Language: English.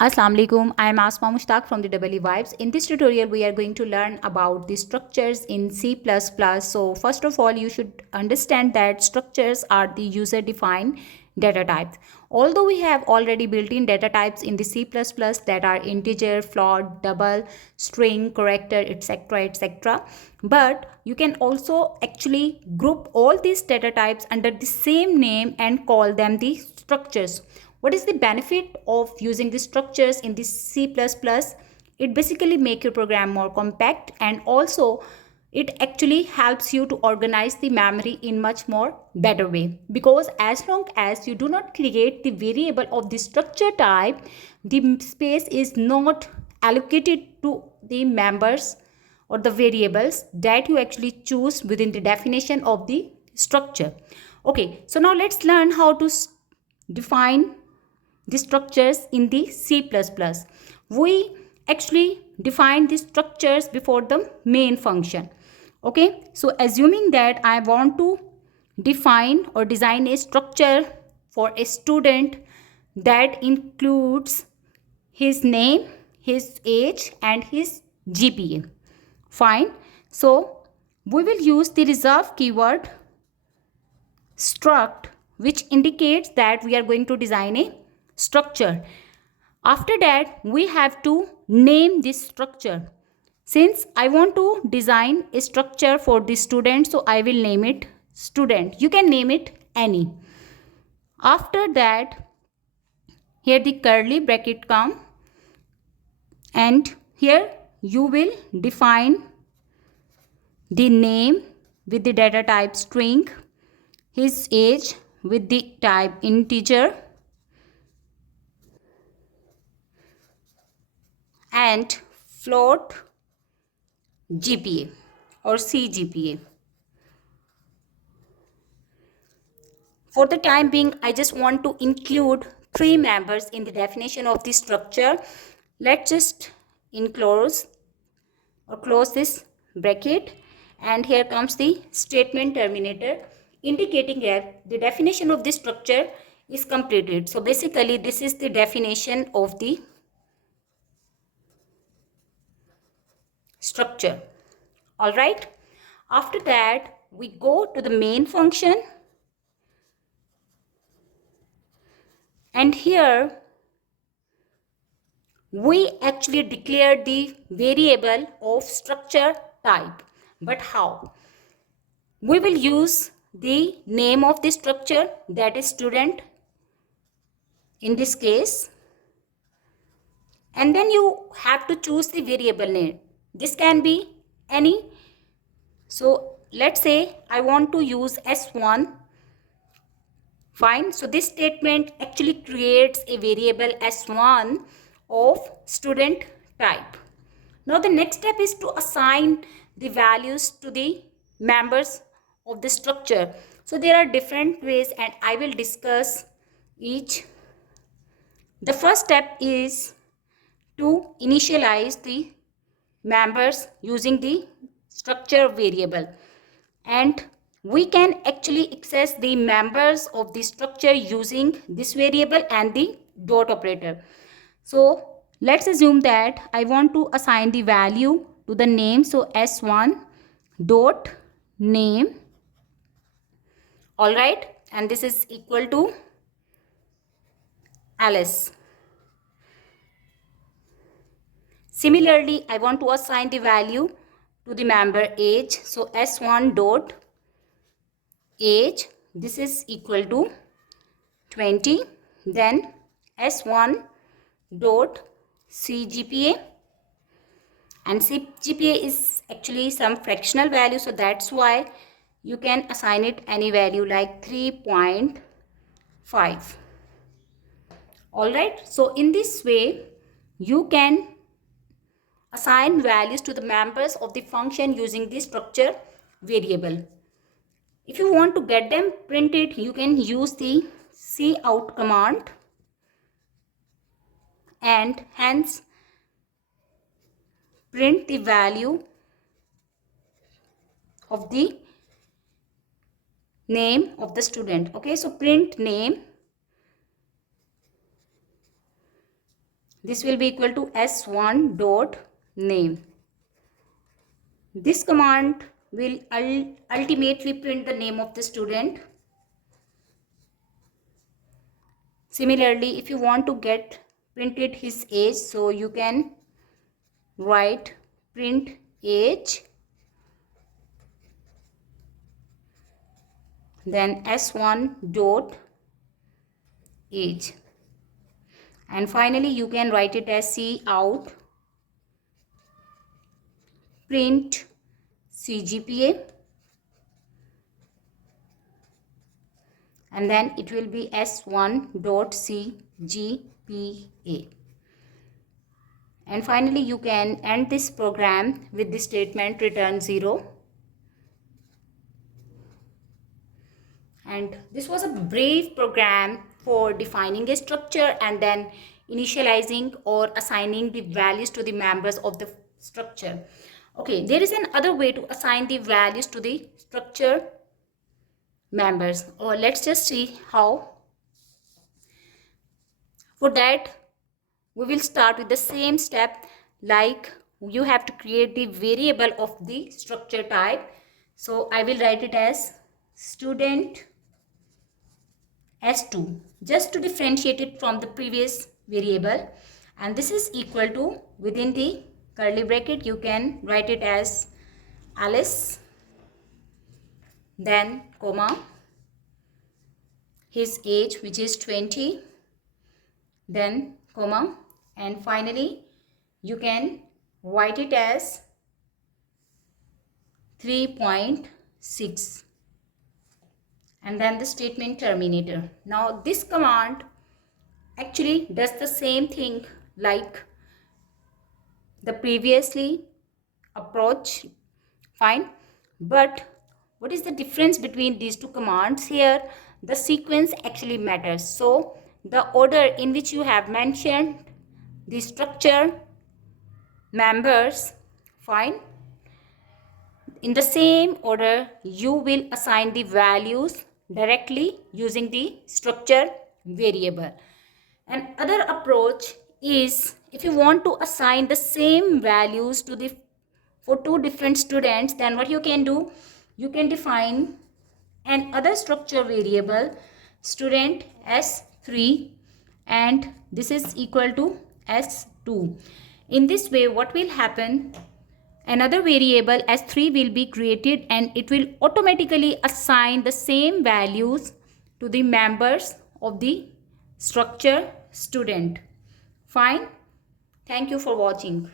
Assalamu alaikum. I am Asma Mushtaq from the WE Vibes. In this tutorial, we are going to learn about the structures in C++. So first of all, you should understand that structures are the user-defined data types. Although we have already built-in data types in the C++ that are integer, float, double, string, character, etc., etc. But you can also actually group all these data types under the same name and call them the structures. What is the benefit of using the structures in the C++? It basically make your program more compact, and also it actually helps you to organize the memory in much more better way, because as long as you do not create the variable of the structure type, the space is not allocated to the members or the variables that you actually choose within the definition of the structure. Okay, so now let's learn how to define the structures in the C++. We actually define the structures before the main function. Okay, so assuming that I want to define or design a structure for a student that includes his name, his age, and his GPA. Fine. So we will use the reserve keyword struct, which indicates that we are going to design a structure. After that, we have to name this structure. Since I want to design a structure for the student, so I will name it student. You can name it any. After that, here the curly bracket come, and here you will define the name with the data type string, his age with the type integer, and float GPA or CGPA. For the time being, I just want to include three members in the definition of the structure. Let's just enclose or close this bracket, and here comes the statement terminator, indicating that the definition of this structure is completed. So basically this is the definition of the structure. All right, after that we go to the main function, and here we actually declare the variable of structure type. But how? We will use the name of the structure, that is student in this case, and then you have to choose the variable name. This can be any. So let's say I want to use S1. Fine. So this statement actually creates a variable S1 of student type. Now the next step is to assign the values to the members of the structure. So there are different ways, and I will discuss each. The first step is to initialize the members using the structure variable, and we can actually access the members of the structure using this variable and the dot operator. So let's assume that I want to assign the value to the name. So S1 dot name. All right, and this is equal to Alice. Similarly, I want to assign the value to the member age. So S1 dot age, this is equal to 20. Then S1 dot CGPA, and CGPA is actually some fractional value, so that's why you can assign it any value like 3.5. all right, so in this way you can assign values to the members of the function using the structure variable. If you want to get them printed, you can use the cout command, and hence print the value of the name of the student. Okay, so print name, This will be equal to s1 dot name. This command will ultimately print the name of the student. Similarly, if you want to get printed his age, so you can write print age, then s1 dot age, and finally you can write it as cout print CGPA, and then it will be s1 dot CGPA. And finally you can end this program with the statement return 0. And this was a brief program for defining a structure and then initializing or assigning the values to the members of the structure. Okay, there is another way to assign the values to the structure members, or let's just see how. For that, we will start with the same step, like you have to create the variable of the structure type. So I will write it as student s2, just to differentiate it from the previous variable, and this is equal to, within the curly bracket you can write it as Alice, then comma, his age which is 20, then comma, and finally you can write it as 3.6, and then the statement terminator. Now this command actually does the same thing like the previously approach, fine, but what is the difference between these two commands? Here the sequence actually matters. So the order in which you have mentioned the structure members, fine, in the same order you will assign the values directly using the structure variable. Another approach is, if you want to assign the same values to the for two different students, then what you can do, you can define another structure variable student s3, and this is equal to s2. In this way, what will happen, another variable s3 will be created and it will automatically assign the same values to the members of the structure student. Fine. Thank you for watching.